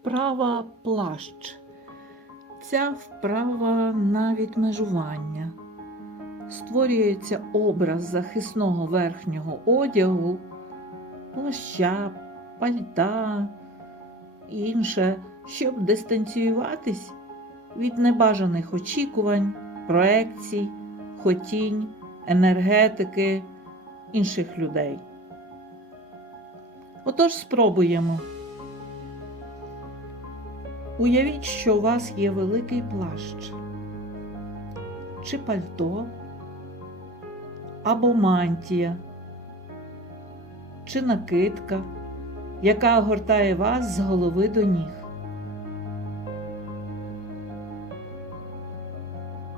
Вправа плащ. Ця вправа на відмежування. Створюється образ захисного верхнього одягу, плаща, пальта і інше, щоб дистанціюватись від небажаних очікувань, проекцій, хотінь, енергетики інших людей. Отож спробуємо. Уявіть, що у вас є великий плащ, чи пальто, або мантія, чи накидка, яка огортає вас з голови до ніг.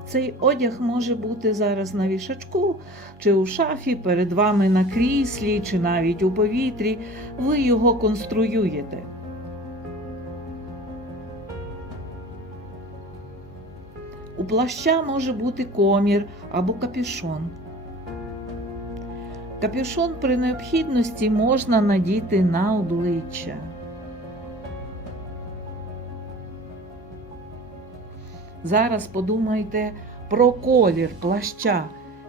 Цей одяг може бути зараз на вішачку, чи у шафі, перед вами на кріслі, чи навіть у повітрі. Ви його конструюєте. У плаща може бути комір або капюшон. Капюшон при необхідності можна надіти на обличчя. Зараз подумайте про колір плаща.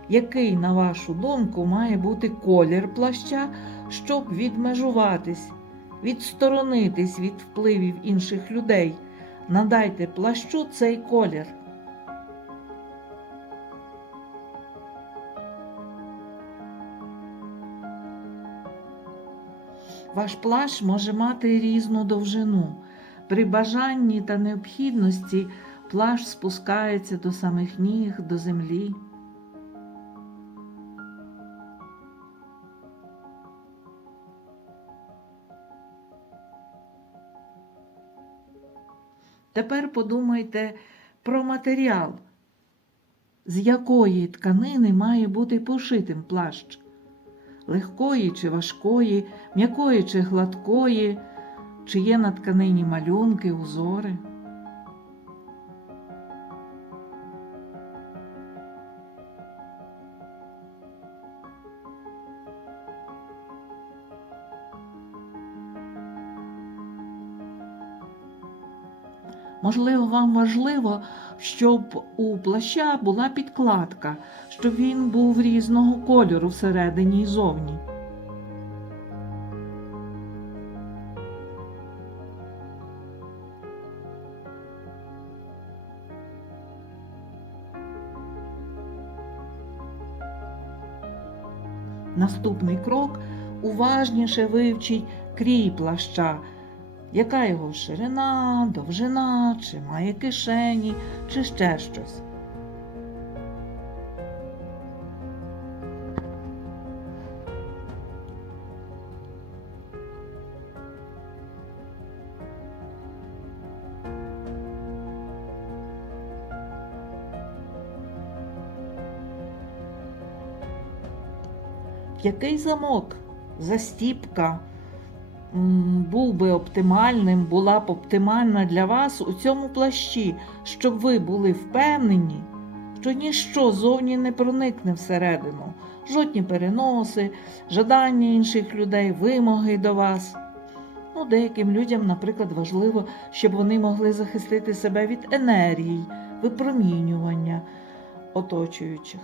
Який, на вашу думку, має бути колір плаща, щоб відмежуватись, відсторонитись від впливів інших людей? Надайте плащу цей колір. Ваш плащ може мати різну довжину. При бажанні та необхідності плащ спускається до самих ніг, до землі. Тепер подумайте про матеріал, з якої тканини має бути пошитим плащ легкої чи важкої, м'якої чи гладкої, чи є на тканині малюнки, узори. Можливо, вам важливо, щоб у плаща була підкладка, щоб він був різного кольору всередині і зовні. Наступний крок уважніше вивчіть крій плаща, яка його ширина, довжина, чи має кишені, чи ще щось. Який замок, застіпка був би оптимальним, була б оптимальна для вас у цьому плащі, щоб ви були впевнені, що ніщо зовні не проникне всередину, жодні переноси, жадання інших людей, вимоги до вас. Ну, деяким людям, наприклад, важливо, щоб вони могли захистити себе від енергій, випромінювання оточуючих.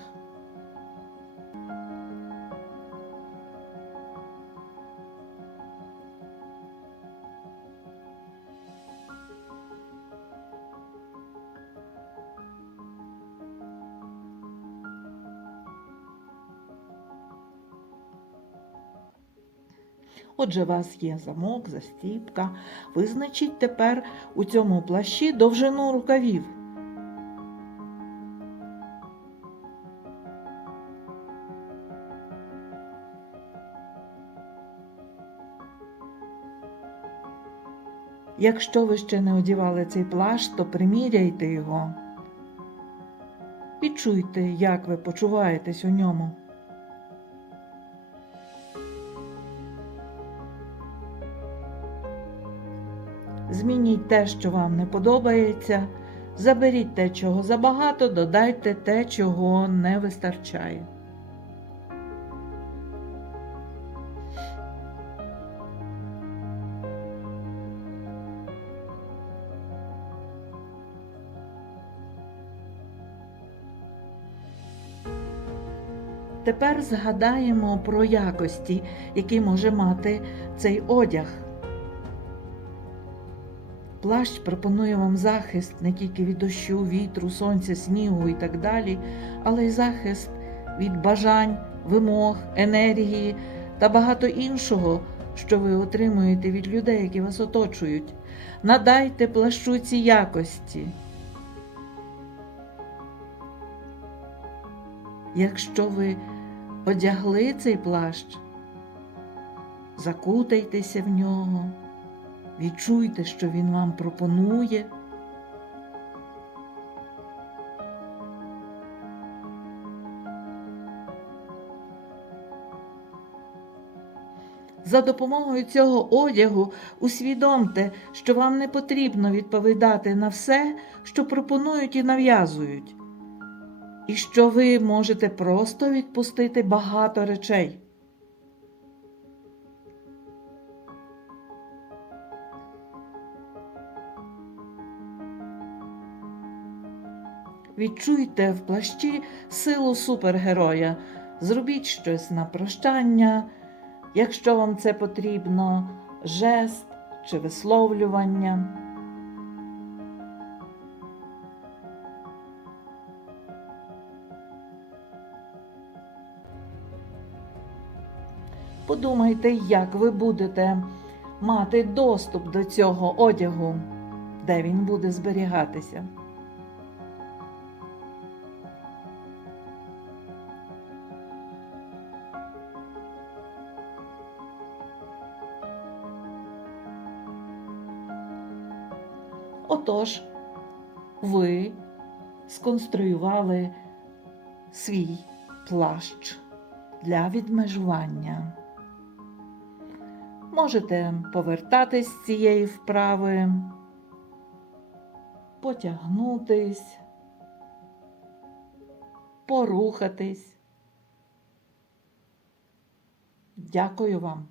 Отже, у вас є замок, застіпка. Визначіть тепер у цьому плащі довжину рукавів. Якщо ви ще не одівали цей плащ, то приміряйте його. Відчуйте, як ви почуваєтесь у ньому. змініть те, що вам не подобається, заберіть те, чого забагато, додайте те, чого не вистачає. Тепер згадаємо про якості, які може мати цей одяг. Плащ пропонує вам захист не тільки від дощу, вітру, сонця, снігу і так далі, але й захист від бажань, вимог, енергії та багато іншого, що ви отримуєте від людей, які вас оточують. Надайте плащу ці якості. Якщо ви одягли цей плащ, закутайтеся в нього, відчуйте, що він вам пропонує. За допомогою цього одягу усвідомте, що вам не потрібно відповідати на все, що пропонують і нав'язують, і що ви можете просто відпустити багато речей. Відчуйте в плащі силу супергероя, зробіть щось на прощання, якщо вам це потрібно, жест чи висловлювання. Подумайте, як ви будете мати доступ до цього одягу, де він буде зберігатися. Отож, ви сконструювали свій плащ для відмежування. Можете повертатись з цієї вправи, потягнутись, порухатись. Дякую вам.